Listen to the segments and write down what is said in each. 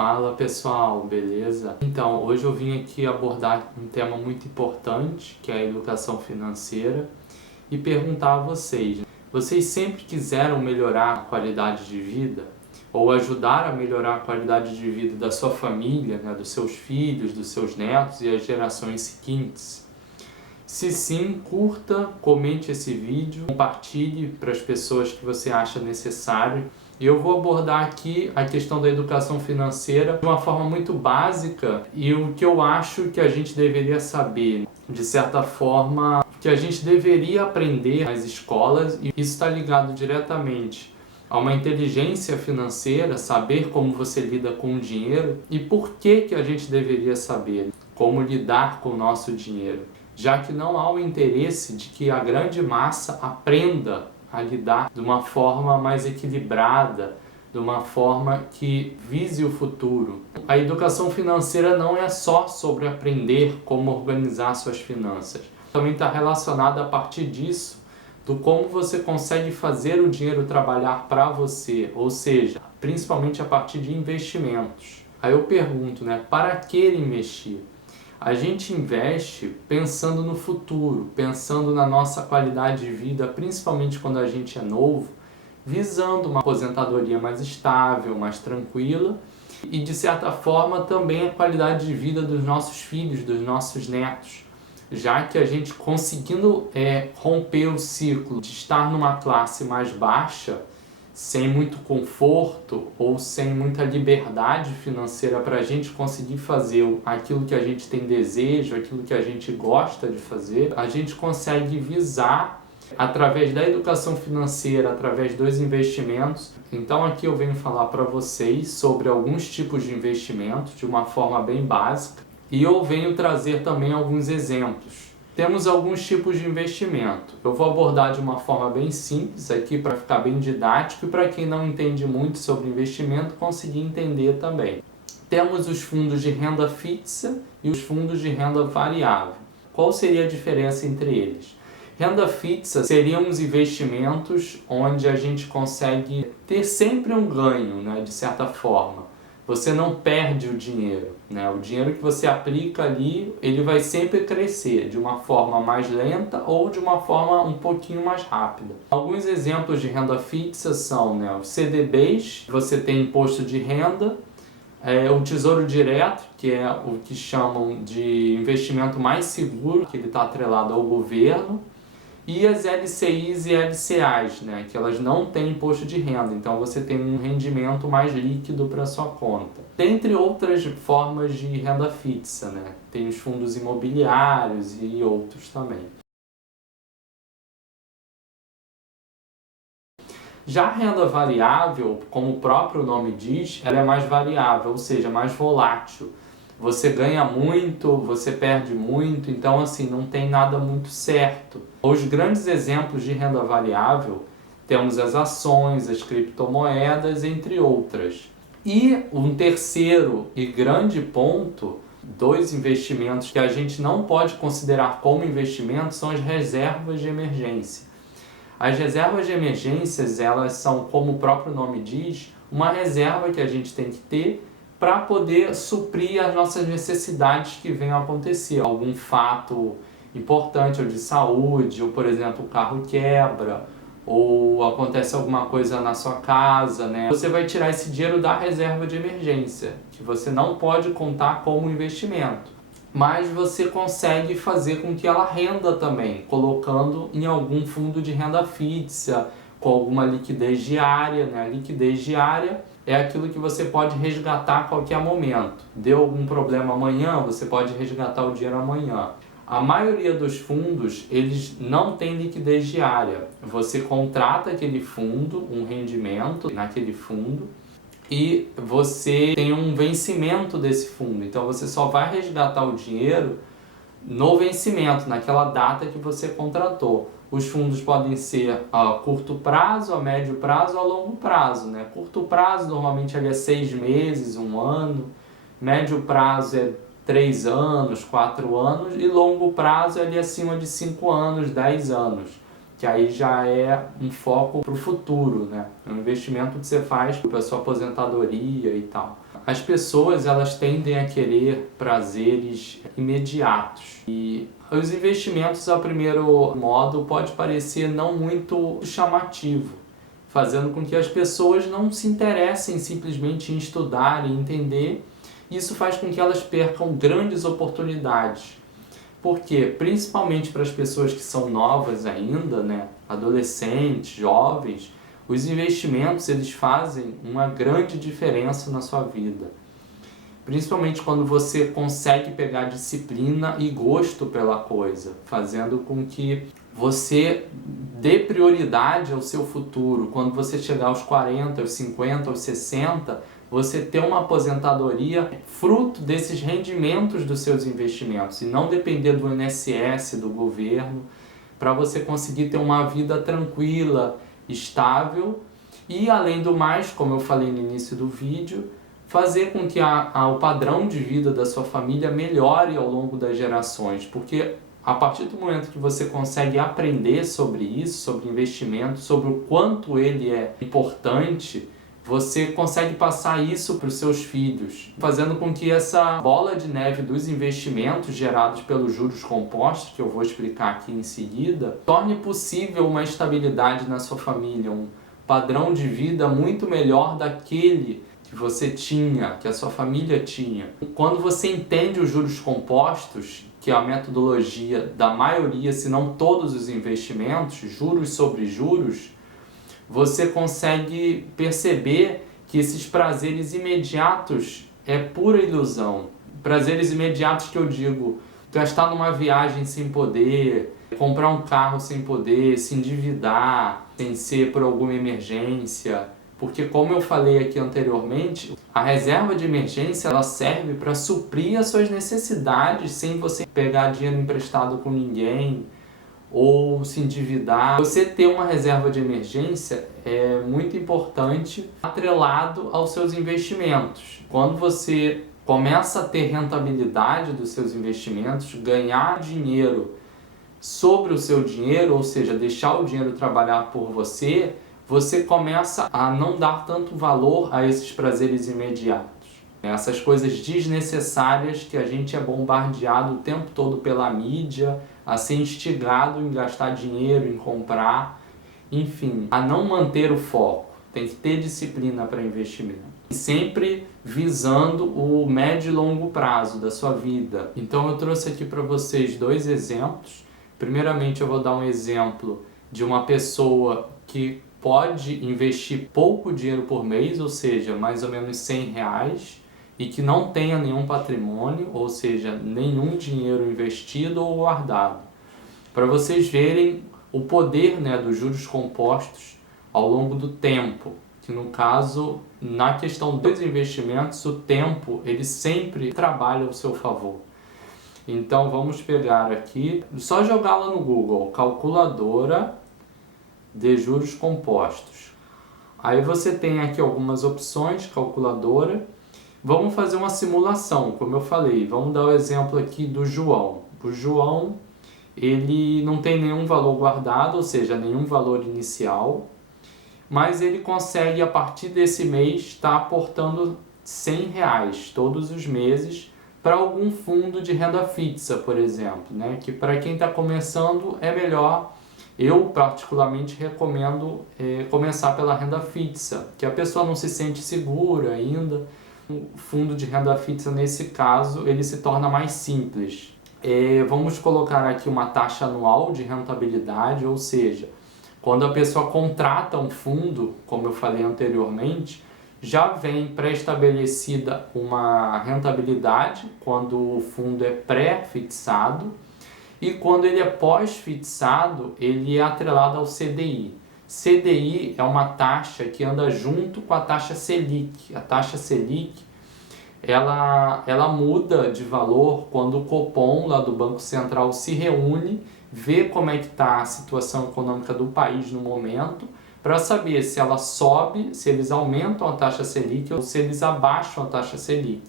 Fala pessoal, beleza? Então, hoje eu vim aqui abordar um tema muito importante, que é a educação financeira, e perguntar a vocês sempre quiseram melhorar a qualidade de vida? Ou ajudar a melhorar a qualidade de vida da sua família, né, dos seus filhos, dos seus netos e as gerações seguintes? Se sim, curta, comente esse vídeo, compartilhe para as pessoas que você acha necessário. E eu vou abordar aqui a questão da educação financeira de uma forma muito básica e o que eu acho que a gente deveria saber, de certa forma, que a gente deveria aprender nas escolas, e isso está ligado diretamente a uma inteligência financeira, saber como você lida com o dinheiro e por que a gente deveria saber como lidar com o nosso dinheiro, já que não há o interesse de que a grande massa aprenda a lidar de uma forma mais equilibrada, de uma forma que vise o futuro. A educação financeira não é só sobre aprender como organizar suas finanças. Também está relacionada a partir disso, do como você consegue fazer o dinheiro trabalhar para você, ou seja, principalmente a partir de investimentos. Aí eu pergunto, para que investir? A gente investe pensando no futuro, pensando na nossa qualidade de vida, principalmente quando a gente é novo, visando uma aposentadoria mais estável, mais tranquila e, de certa forma, também a qualidade de vida dos nossos filhos, dos nossos netos, já que a gente conseguindo romper o ciclo de estar numa classe mais baixa, sem muito conforto ou sem muita liberdade financeira para a gente conseguir fazer aquilo que a gente tem desejo, aquilo que a gente gosta de fazer, a gente consegue visar através da educação financeira, através dos investimentos. Então aqui eu venho falar para vocês sobre alguns tipos de investimentos de uma forma bem básica e eu venho trazer também alguns exemplos. Temos alguns tipos de investimento. Eu vou abordar de uma forma bem simples aqui para ficar bem didático e para quem não entende muito sobre investimento conseguir entender também. Temos os fundos de renda fixa e os fundos de renda variável. Qual seria a diferença entre eles? Renda fixa seriam os investimentos onde a gente consegue ter sempre um ganho, de certa forma. Você não perde o dinheiro, O dinheiro que você aplica ali, ele vai sempre crescer de uma forma mais lenta ou de uma forma um pouquinho mais rápida. Alguns exemplos de renda fixa são, os CDBs, você tem imposto de renda, o Tesouro Direto, que é o que chamam de investimento mais seguro, que ele está atrelado ao governo, e as LCIs e LCAs, que elas não têm imposto de renda, então você tem um rendimento mais líquido para sua conta. Dentre outras formas de renda fixa, tem os fundos imobiliários e outros também. Já a renda variável, como o próprio nome diz, ela é mais variável, ou seja, mais volátil. Você ganha muito, você perde muito, então assim, não tem nada muito certo. Os grandes exemplos de renda variável, temos as ações, as criptomoedas, entre outras. E um terceiro e grande ponto, dois investimentos que a gente não pode considerar como investimento, são as reservas de emergência. As reservas de emergências, elas são, como o próprio nome diz, uma reserva que a gente tem que ter para poder suprir as nossas necessidades que venham a acontecer. Algum fato importante, ou de saúde, ou por exemplo o carro quebra, ou acontece alguma coisa na sua casa, Você vai tirar esse dinheiro da reserva de emergência, que você não pode contar como investimento. Mas você consegue fazer com que ela renda também, colocando em algum fundo de renda fixa, com alguma liquidez diária, A liquidez diária é aquilo que você pode resgatar a qualquer momento. Deu algum problema amanhã, você pode resgatar o dinheiro amanhã. A maioria dos fundos, eles não têm liquidez diária. Você contrata aquele fundo, um rendimento naquele fundo, e você tem um vencimento desse fundo. Então você só vai resgatar o dinheiro no vencimento, naquela data que você contratou. Os fundos podem ser a curto prazo, a médio prazo ou a longo prazo, Curto prazo normalmente é 6 meses, 1 ano. Médio prazo é 3 anos, 4 anos. E longo prazo é acima de 5 anos, 10 anos. Que aí já é um foco para o futuro, um investimento que você faz para a sua aposentadoria e tal. As pessoas, elas tendem a querer prazeres imediatos. E os investimentos, a primeiro modo, pode parecer não muito chamativo, fazendo com que as pessoas não se interessem simplesmente em estudar e entender. Isso faz com que elas percam grandes oportunidades. Porque, principalmente para as pessoas que são novas ainda, né, adolescentes, jovens, os investimentos, eles fazem uma grande diferença na sua vida. Principalmente quando você consegue pegar disciplina e gosto pela coisa, fazendo com que você dê prioridade ao seu futuro. Quando você chegar aos 40, aos 50, aos 60, você ter uma aposentadoria fruto desses rendimentos dos seus investimentos e não depender do INSS, do governo, para você conseguir ter uma vida tranquila, estável e, além do mais, como eu falei no início do vídeo, fazer com que o padrão de vida da sua família melhore ao longo das gerações, porque a partir do momento que você consegue aprender sobre isso, sobre investimento, sobre o quanto ele é importante, você consegue passar isso para os seus filhos, fazendo com que essa bola de neve dos investimentos gerados pelos juros compostos, que eu vou explicar aqui em seguida, torne possível uma estabilidade na sua família, um padrão de vida muito melhor daquele que você tinha, que a sua família tinha. Quando você entende os juros compostos, que é a metodologia da maioria, se não todos os investimentos, juros sobre juros, você consegue perceber que esses prazeres imediatos é pura ilusão. Prazeres imediatos que eu digo, gastar numa viagem sem poder, comprar um carro sem poder, se endividar, sem ser por alguma emergência. Porque, como eu falei aqui anteriormente, a reserva de emergência ela serve para suprir as suas necessidades sem você pegar dinheiro emprestado com ninguém ou se endividar. Você ter uma reserva de emergência é muito importante, atrelado aos seus investimentos. Quando você começa a ter rentabilidade dos seus investimentos, ganhar dinheiro sobre o seu dinheiro, ou seja, deixar o dinheiro trabalhar por você, você começa a não dar tanto valor a esses prazeres imediatos. Essas coisas desnecessárias que a gente é bombardeado o tempo todo pela mídia, a ser instigado em gastar dinheiro, em comprar, enfim, a não manter o foco. Tem que ter disciplina para investimento. E sempre visando o médio e longo prazo da sua vida. Então eu trouxe aqui para vocês dois exemplos. Primeiramente eu vou dar um exemplo de uma pessoa que pode investir pouco dinheiro por mês, ou seja, mais ou menos R$100, e que não tenha nenhum patrimônio, ou seja, nenhum dinheiro investido ou guardado. Para vocês verem o poder, né, dos juros compostos ao longo do tempo, que no caso, na questão dos investimentos, o tempo ele sempre trabalha ao seu favor. Então vamos pegar aqui, só jogar lá no Google, calculadora de juros compostos. Aí você tem aqui algumas opções, calculadora. Vamos fazer uma simulação, como eu falei. Vamos dar o exemplo aqui do João. O João, ele não tem nenhum valor guardado, ou seja, nenhum valor inicial, mas ele consegue, a partir desse mês, estar aportando R$100 todos os meses para algum fundo de renda fixa, por exemplo, né? Que para quem está começando é melhor. Eu, particularmente, recomendo começar pela renda fixa, que a pessoa não se sente segura ainda. O fundo de renda fixa, nesse caso, ele se torna mais simples. Vamos colocar aqui uma taxa anual de rentabilidade, ou seja, quando a pessoa contrata um fundo, como eu falei anteriormente, já vem pré-estabelecida uma rentabilidade quando o fundo é pré-fixado, e quando ele é pós-fixado, ele é atrelado ao CDI. CDI é uma taxa que anda junto com a taxa Selic. A taxa Selic, ela muda de valor quando o Copom, lá do Banco Central, se reúne, vê como é que está a situação econômica do país no momento, para saber se ela sobe, se eles aumentam a taxa Selic ou se eles abaixam a taxa Selic.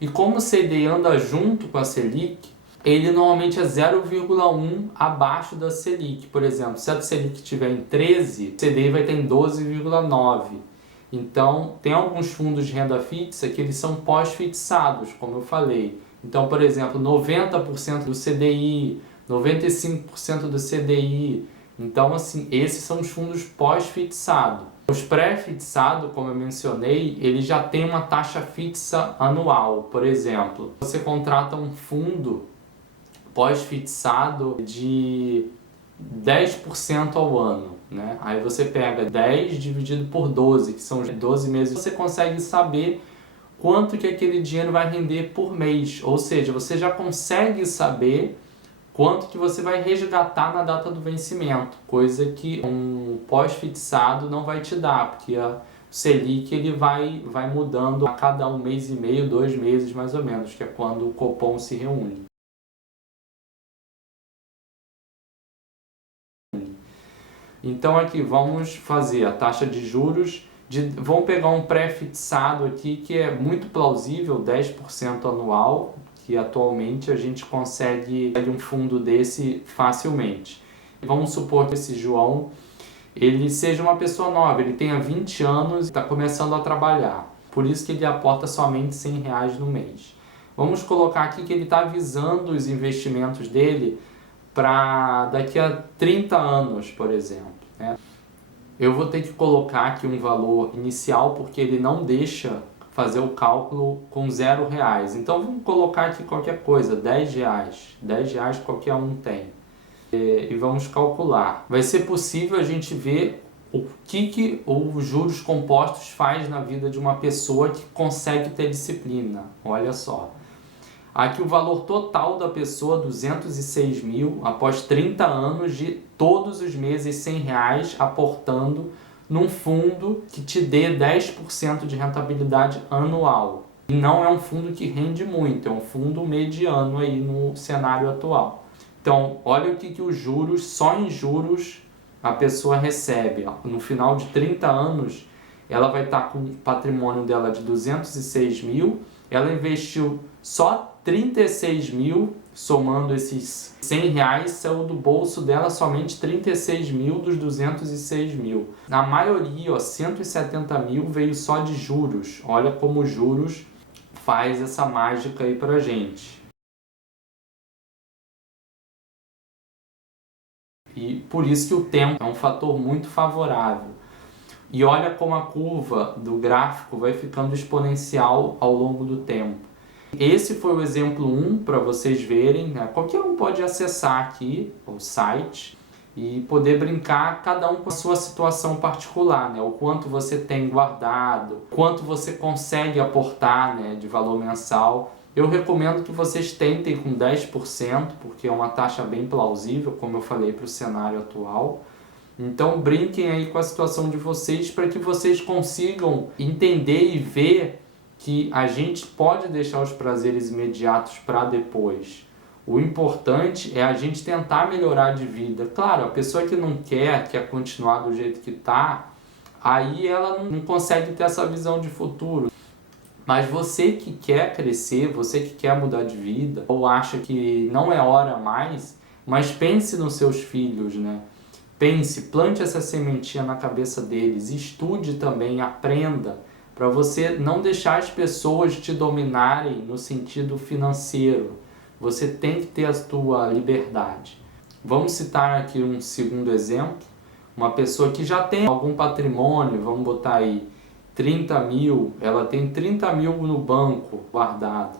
E como o CDI anda junto com a Selic, ele normalmente é 0,1 abaixo da Selic. Por exemplo, se a Selic estiver em 13, o CDI vai ter em 12,9. Então, tem alguns fundos de renda fixa que eles são pós-fixados, como eu falei. Então, por exemplo, 90% do CDI, 95% do CDI. Então, assim, esses são os fundos pós-fixados. Os pré-fixados, como eu mencionei, ele já tem uma taxa fixa anual. Por exemplo, você contrata um fundo pós-fixado de 10% ao ano, né? Aí você pega 10 dividido por 12, que são 12 meses, você consegue saber quanto que aquele dinheiro vai render por mês. Ou seja, você já consegue saber quanto que você vai resgatar na data do vencimento, coisa que um pós-fixado não vai te dar, porque o Selic ele vai mudando a cada 1,5 mês, 2 meses mais ou menos, que é quando o Copom se reúne. Então aqui vamos fazer a taxa de juros, vamos pegar um pré-fixado aqui que é muito plausível, 10% anual, que atualmente a gente consegue um fundo desse facilmente. Vamos supor que esse João ele seja uma pessoa nova, ele tenha 20 anos e está começando a trabalhar. Por isso que ele aporta somente R$100 no mês. Vamos colocar aqui que ele está visando os investimentos dele para daqui a 30 anos, por exemplo, né? Eu vou ter que colocar aqui um valor inicial porque ele não deixa fazer o cálculo com R$0. Então vamos colocar aqui qualquer coisa, R$10. R$10 qualquer um tem. E vamos calcular. Vai ser possível a gente ver o que os juros compostos faz na vida de uma pessoa que consegue ter disciplina. Olha só. Aqui o valor total da pessoa, 206 mil, após 30 anos de todos os meses R$100 aportando num fundo que te dê 10% de rentabilidade anual. E não é um fundo que rende muito, é um fundo mediano aí no cenário atual. Então, olha o que os juros, só em juros, a pessoa recebe. No final de 30 anos, ela vai estar com o patrimônio dela de 206 mil, ela investiu só 36 mil, somando esses R$100, saiu do bolso dela somente 36 mil dos 206 mil. A maioria, 170 mil, veio só de juros. Olha como os juros faz essa mágica aí pra gente. E por isso que o tempo é um fator muito favorável. E olha como a curva do gráfico vai ficando exponencial ao longo do tempo. Esse foi o exemplo 1 para vocês verem, né? Qualquer um pode acessar aqui o site e poder brincar, cada um com a sua situação particular, né? O quanto você tem guardado, quanto você consegue aportar, né, de valor mensal. Eu recomendo que vocês tentem com 10%, porque é uma taxa bem plausível, como eu falei, para o cenário atual. Então brinquem aí com a situação de vocês para que vocês consigam entender e ver que a gente pode deixar os prazeres imediatos para depois. O importante é a gente tentar melhorar de vida. Claro, a pessoa que não quer continuar do jeito que está, aí ela não consegue ter essa visão de futuro. Mas você que quer crescer, você que quer mudar de vida, ou acha que não é hora mais, mas pense nos seus filhos, né? Pense, plante essa sementinha na cabeça deles, estude também, aprenda, para você não deixar as pessoas te dominarem no sentido financeiro. Você tem que ter a sua liberdade. Vamos citar aqui um segundo exemplo. Uma pessoa que já tem algum patrimônio, vamos botar aí 30 mil, ela tem 30 mil no banco guardado.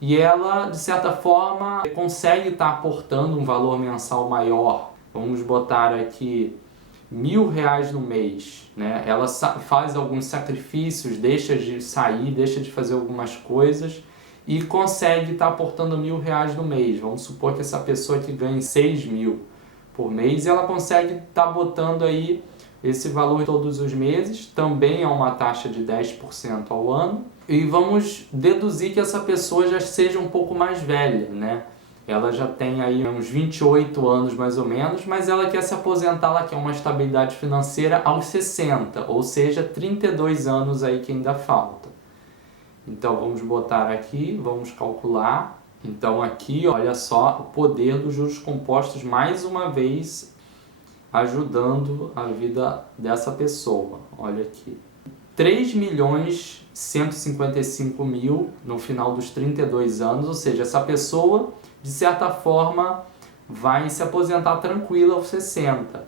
E ela, de certa forma, consegue estar aportando um valor mensal maior. Vamos botar aqui R$1.000 no mês, né? Ela faz alguns sacrifícios, deixa de sair, deixa de fazer algumas coisas e consegue estar aportando R$1.000 no mês. Vamos supor que essa pessoa que ganha 6 mil por mês, ela consegue estar botando aí esse valor todos os meses, também é uma taxa de 10% ao ano. E vamos deduzir que essa pessoa já seja um pouco mais velha, né? Ela já tem aí uns 28 anos mais ou menos, mas ela quer se aposentar, ela quer uma estabilidade financeira aos 60, ou seja, 32 anos aí que ainda falta. Então vamos botar aqui, vamos calcular. Então aqui, olha só, o poder dos juros compostos mais uma vez ajudando a vida dessa pessoa. Olha aqui. 3.155.000 no final dos 32 anos, ou seja, essa pessoa, de certa forma, vai se aposentar tranquila aos 60.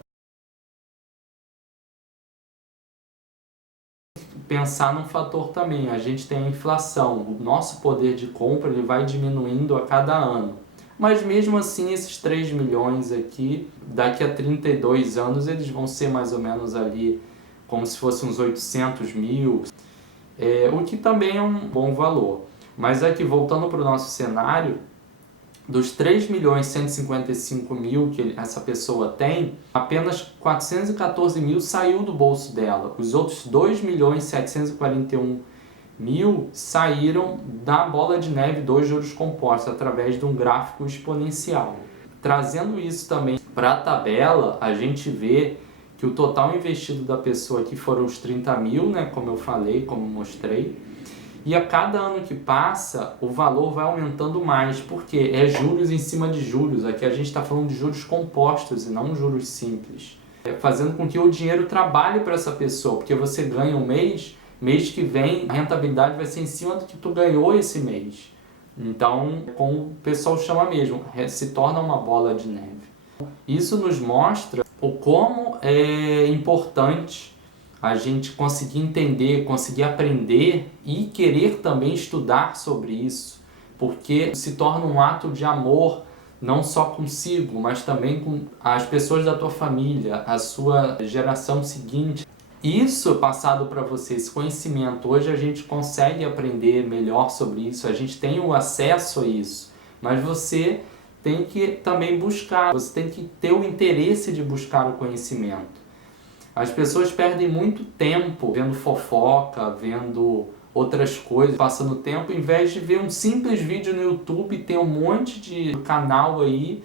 Pensar num fator também, a gente tem a inflação, o nosso poder de compra ele vai diminuindo a cada ano. Mas mesmo assim, esses 3 milhões aqui, daqui a 32 anos, eles vão ser mais ou menos ali, como se fossem uns 800 mil, o que também é um bom valor. Mas aqui, voltando para o nosso cenário, dos 3.155.000 que essa pessoa tem, apenas 414.000 saiu do bolso dela. Os outros 2.741.000 saíram da bola de neve dos juros compostos através de um gráfico exponencial. Trazendo isso também para a tabela, a gente vê que o total investido da pessoa aqui foram os 30.000, né, como eu falei, como mostrei. E a cada ano que passa, o valor vai aumentando mais, porque é juros em cima de juros. Aqui a gente está falando de juros compostos e não juros simples. Fazendo com que o dinheiro trabalhe para essa pessoa, porque você ganha um mês que vem a rentabilidade vai ser em cima do que tu ganhou esse mês. Então, como o pessoal chama mesmo, se torna uma bola de neve. Isso nos mostra o como é importante a gente conseguir entender, conseguir aprender e querer também estudar sobre isso, porque se torna um ato de amor não só consigo, mas também com as pessoas da tua família, a sua geração seguinte. Isso passado para você, esse conhecimento, hoje a gente consegue aprender melhor sobre isso, a gente tem o acesso a isso, mas você tem que também buscar, você tem que ter o interesse de buscar o conhecimento. As pessoas perdem muito tempo vendo fofoca, vendo outras coisas, passando tempo, em vez de ver um simples vídeo no YouTube, tem um monte de canal aí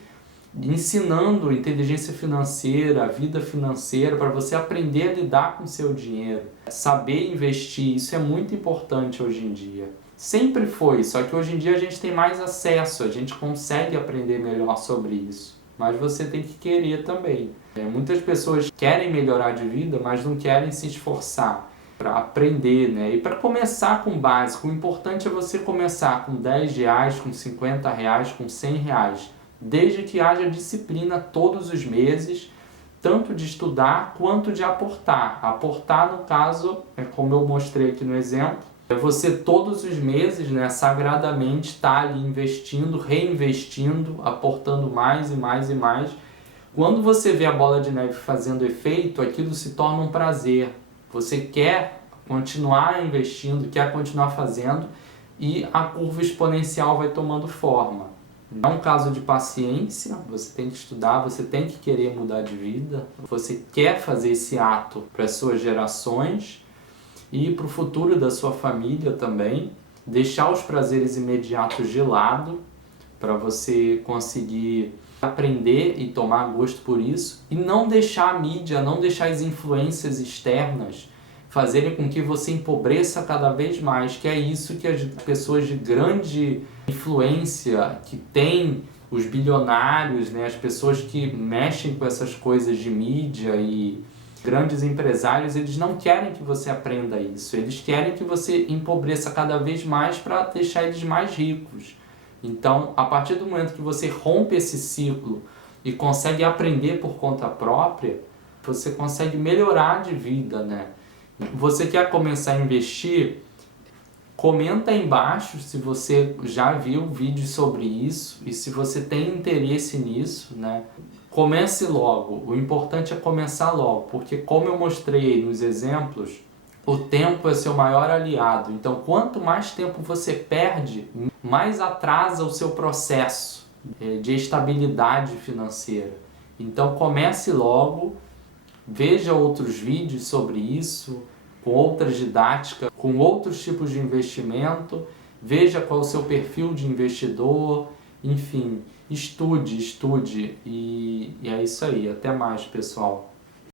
ensinando inteligência financeira, vida financeira, para você aprender a lidar com o seu dinheiro. Saber investir, isso é muito importante hoje em dia. Sempre foi, só que hoje em dia a gente tem mais acesso, a gente consegue aprender melhor sobre isso. Mas você tem que querer também. Muitas pessoas querem melhorar de vida, mas não querem se esforçar para aprender, né? E para começar com o básico, o importante é você começar com R$10, com R$50, com R$100, desde que haja disciplina todos os meses, tanto de estudar quanto de aportar. Aportar, no caso, é como eu mostrei aqui no exemplo, é você todos os meses, né, sagradamente estar ali investindo, reinvestindo, aportando mais e mais e mais. Quando você vê a bola de neve fazendo efeito, aquilo se torna um prazer. Você quer continuar investindo, quer continuar fazendo e a curva exponencial vai tomando forma. É um caso de paciência, você tem que estudar, você tem que querer mudar de vida, você quer fazer esse ato para as suas gerações e para o futuro da sua família também, deixar os prazeres imediatos de lado para você conseguir aprender e tomar gosto por isso e não deixar a mídia, não deixar as influências externas fazerem com que você empobreça cada vez mais, que é isso que as pessoas de grande influência, que têm os bilionários, né, as pessoas que mexem com essas coisas de mídia e grandes empresários, eles não querem que você aprenda isso, eles querem que você empobreça cada vez mais para deixar eles mais ricos. Então, a partir do momento que você rompe esse ciclo e consegue aprender por conta própria, você consegue melhorar de vida, né? Você quer começar a investir? Comenta aí embaixo se você já viu vídeos sobre isso e se você tem interesse nisso, né? Comece logo, o importante é começar logo, porque como eu mostrei nos exemplos, o tempo é seu maior aliado. Então, quanto mais tempo você perde, mais atrasa o seu processo de estabilidade financeira. Então, comece logo, veja outros vídeos sobre isso, com outras didáticas, com outros tipos de investimento, veja qual é o seu perfil de investidor, enfim, estude e é isso aí. Até mais, pessoal.